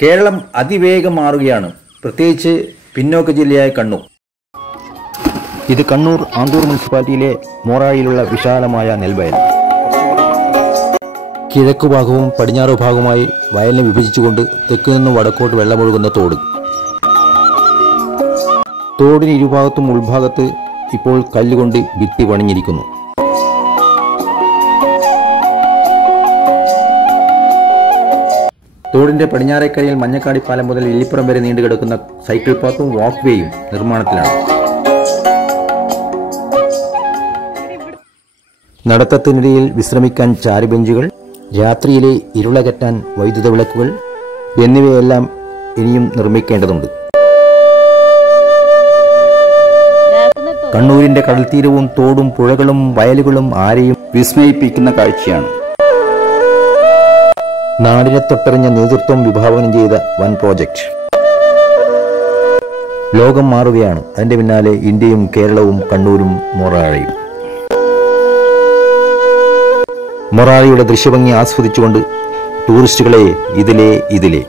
കേരളം അതിവേഗം മാറുകയാണ്, പ്രത്യേകിച്ച് പിന്നോക്ക ജില്ലയായ കണ്ണൂർ. ഇത് കണ്ണൂർ ആന്തൂർ മുനിസിപ്പാലിറ്റിയിലെ മോറായിലുള്ള വിശാലമായ നെൽവയൽ. കിഴക്കു ഭാഗവും പടിഞ്ഞാറ് ഭാഗവുമായി വയലിനെ വിഭജിച്ചുകൊണ്ട് തെക്ക് നിന്നും വടക്കോട്ട് വെള്ളമൊഴുകുന്ന തോട്. തോടിന് ഇരുഭാഗത്തും ഉൾഭാഗത്ത് ഇപ്പോൾ കല്ലുകൊണ്ട് ഭിത്തി പണിഞ്ഞിരിക്കുന്നു. തോടിന്റെ പടിഞ്ഞാറേക്കരയിൽ മഞ്ഞക്കാടി പാലം മുതൽ ഇല്ലിപ്പുറം വരെ നീണ്ടുകിടക്കുന്ന സൈക്കിൾ പാത്തും വാക്ക് വേയും നിർമ്മാണത്തിലാണ്. നടത്തത്തിനിടയിൽ വിശ്രമിക്കാൻ ചാരുബെഞ്ചുകൾ, രാത്രിയിലെ ഇരുളകറ്റാൻ വൈദ്യുത വിളക്കുകൾ എന്നിവയെല്ലാം ഇനിയും നിർമ്മിക്കേണ്ടതുണ്ട്. കണ്ണൂരിന്റെ കടൽത്തീരവും തോടും പുഴകളും വയലുകളും ആരെയും വിസ്മയിപ്പിക്കുന്ന കാഴ്ചയാണ്. നാടിനെ തൊട്ടറിഞ്ഞ നേതൃത്വം വിഭാവനം ചെയ്ത വൻ പ്രോജക്റ്റ്. ലോകം മാറുകയാണ്, അതിന്റെ പിന്നാലെ ഇന്ത്യയും കേരളവും കണ്ണൂരും മൊറാഴിയും. മൊറാഴിയുടെ ദൃശ്യഭംഗി ആസ്വദിച്ചുകൊണ്ട് ടൂറിസ്റ്റുകളെ ഇതിലേ